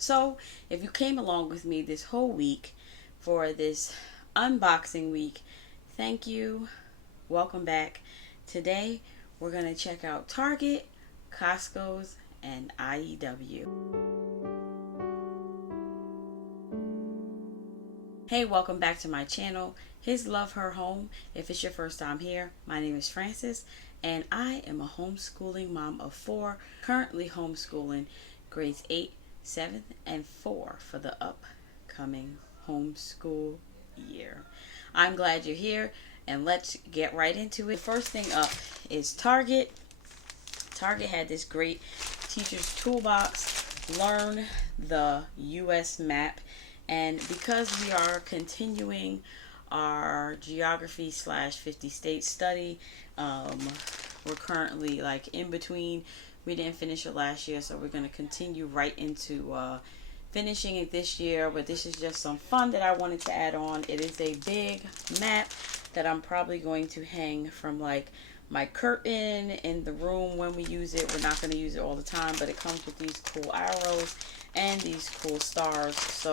So, if you came along with me this whole week for this unboxing week, thank you. Welcome back. Today, we're going to check out Target, Costco's, and IEW. Hey, welcome back to my channel, His Love, Her Home. If it's your first time here, my name is Frances, and I am a homeschooling mom of 4, currently homeschooling grades 8, 7, and 4 for the upcoming homeschool year. I'm glad you're here, and let's get right into it. The first thing up is Target. Target had this great teacher's toolbox, Learn the U.S. Map. And because we are continuing our geography / 50 state study, we're currently like in between. We didn't finish it last year, so we're going to continue right into finishing it this year. But this is just some fun that I wanted to add on. It is a big map that I'm probably going to hang from like my curtain in the room when we use it. We're not going to use it all the time, but it comes with these cool arrows and these cool stars.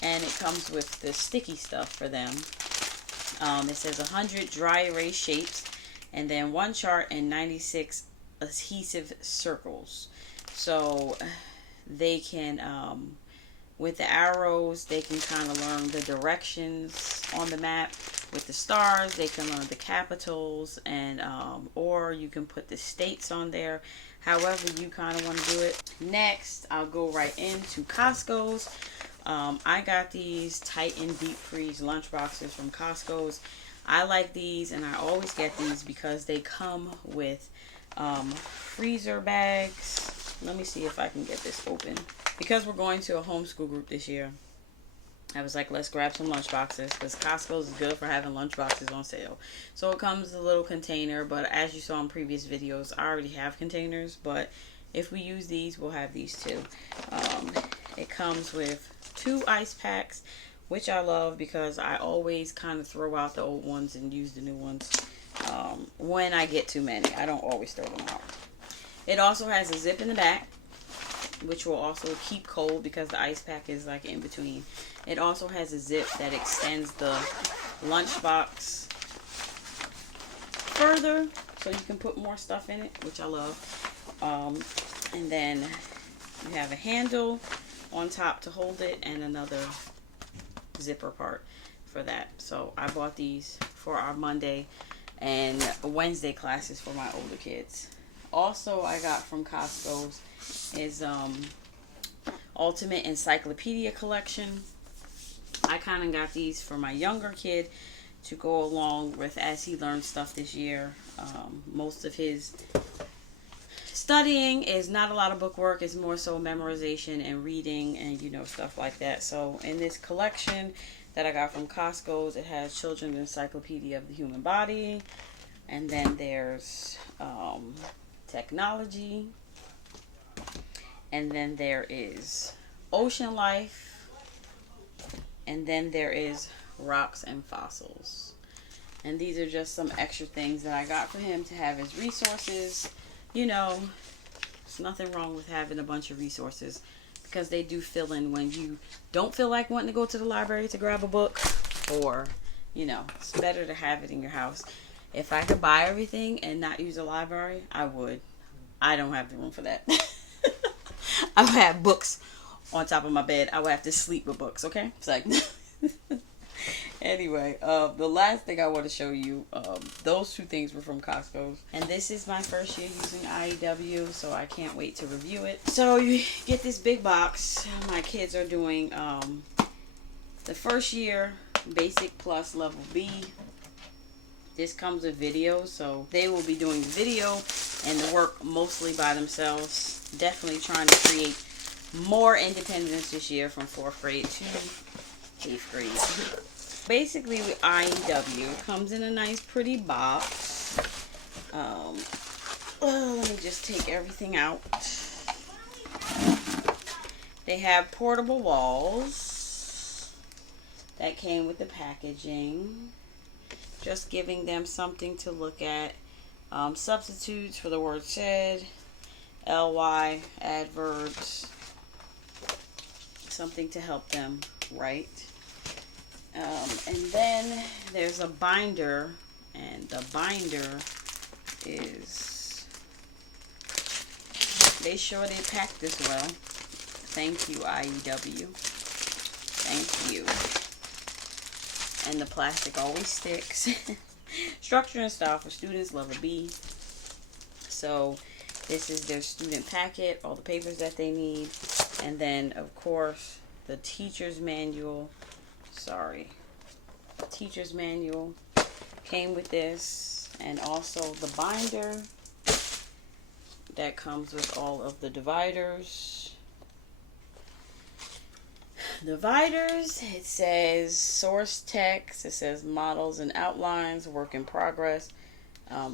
And it comes with the sticky stuff for them. It says 100 dry erase shapes, and then 1 chart and 96 adhesive circles. So they can, with the arrows, they can kind of learn the directions on the map. With the stars, they can learn the capitals, and or you can put the states on there, however you kind of want to do it. Next, I'll go right into Costco's. I got these Titan deep freeze lunch boxes from Costco's. I like these, and I always get these because they come with freezer bags. Let me see if I can get this open. Because we're going to a homeschool group this year, I was like, let's grab some lunch boxes, because Costco's is good for having lunch boxes on sale. So it comes with a little container, but as you saw in previous videos, I already have containers, but if we use these, we'll have these too. It comes with 2 ice packs, which I love because I always kind of throw out the old ones and use the new ones when I get too many. I don't always throw them out. It also has a zip in the back, which will also keep cold because the ice pack is like in between. It also has a zip that extends the lunchbox further, so you can put more stuff in it, which I love. And then you have a handle on top to hold it, and another zipper part for that. So I bought these for our Monday and Wednesday classes for my older kids. Also, I got from Costco's is Ultimate Encyclopedia Collection. I kind of got these for my younger kid to go along with as he learns stuff this year. Most of his studying is not a lot of book work. It's more so memorization and reading and, you know, stuff like that. So in this collection that I got from Costco's, it has Children's Encyclopedia of the Human Body. And then there's technology. And then there is ocean life. And then there is rocks and fossils. And these are just some extra things that I got for him to have as resources. You know, there's nothing wrong with having a bunch of resources, because they do fill in when you don't feel like wanting to go to the library to grab a book, or, you know, it's better to have it in your house. If I could buy everything and not use a library, I would. I don't have the room for that. I would have books on top of my bed. I would have to sleep with books, okay? It's like... Anyway, the last thing I want to show you, those 2 things were from Costco's. And this is my first year using IEW, so I can't wait to review it. So you get this big box. My kids are doing the first year Basic Plus Level B. This comes with video, so they will be doing the video and the work mostly by themselves. Definitely trying to create more independence this year from 4th grade to 8th grade. Basically, with IEW, comes in a nice pretty box. Let me just take everything out. They have portable walls that came with the packaging. Just giving them something to look at. Substitutes for the word said, ly, adverbs, something to help them write. And then there's a binder, and the binder is, they packed this well. Thank you, IEW. Thank you. And the plastic always sticks. Structure and style for students, level B. So this is their student packet, all the papers that they need. And then, of course, the teacher's manual. Teacher's manual came with this, and also the binder that comes with all of the dividers. Dividers, it says source text, it says models and outlines, work in progress,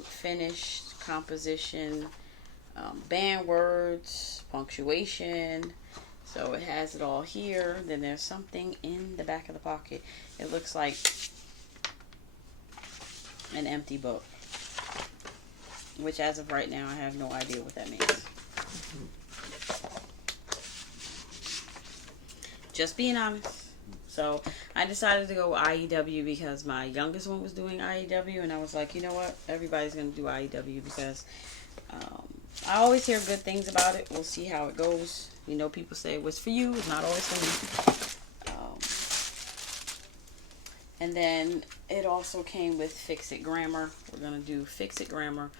finished, composition, banned words, punctuation. So it has it all here. Then there's something in the back of the pocket. It looks like an empty book, which as of right now I have no idea what that means. Just being honest. So I decided to go IEW because my youngest one was doing IEW, and I was like, you know what, everybody's going to do IEW because I always hear good things about it. We'll see how it goes. You know, people say what's for you is not always for me. And then it also came with Fix It Grammar. We're going to do Fix It Grammar.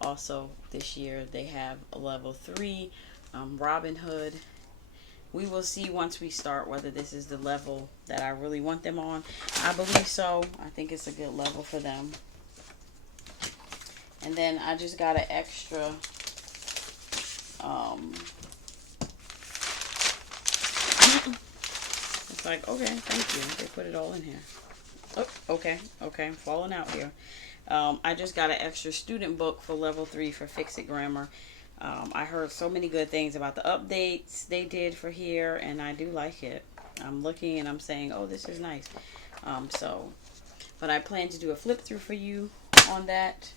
Also this year they have a level 3 Robin Hood. We will see once we start whether this is the level that I really want them on. I believe so. I think it's a good level for them. And then I just got an extra it's like, okay, thank you. They put it all in here. Oh, okay, I'm falling out here. I just got an extra student book for level 3 for Fix It Grammar. I heard so many good things about the updates they did for here, and I do like it. I'm looking and I'm saying, oh, this is nice. But I plan to do a flip through for you on that.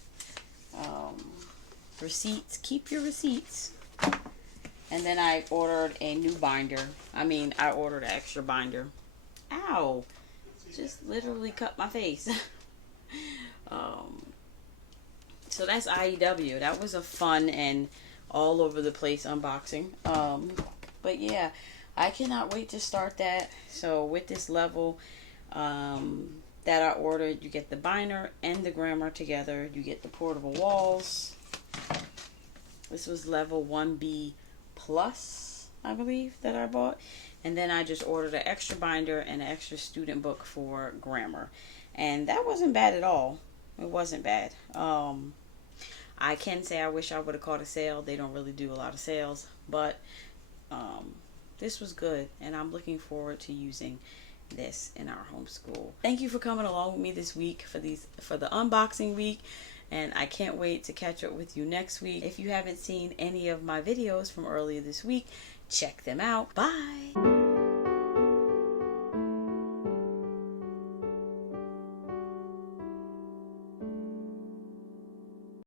Receipts, keep your receipts. And then I ordered a new binder. I ordered an extra binder. Ow! Just literally cut my face. So that's IEW. That was a fun and all over the place unboxing. But yeah, I cannot wait to start that. So with this level that I ordered, you get the binder and the grammar together. You get the portable walls. This was level 1B plus, I believe, that I bought. And then I just ordered an extra binder and an extra student book for grammar. And that wasn't bad at all. It wasn't bad. I can say I wish I would have caught a sale. They don't really do a lot of sales. But this was good. And I'm looking forward to using this in our homeschool. Thank you for coming along with me this week for the unboxing week. And I can't wait to catch up with you next week. If you haven't seen any of my videos from earlier this week, check them out. Bye!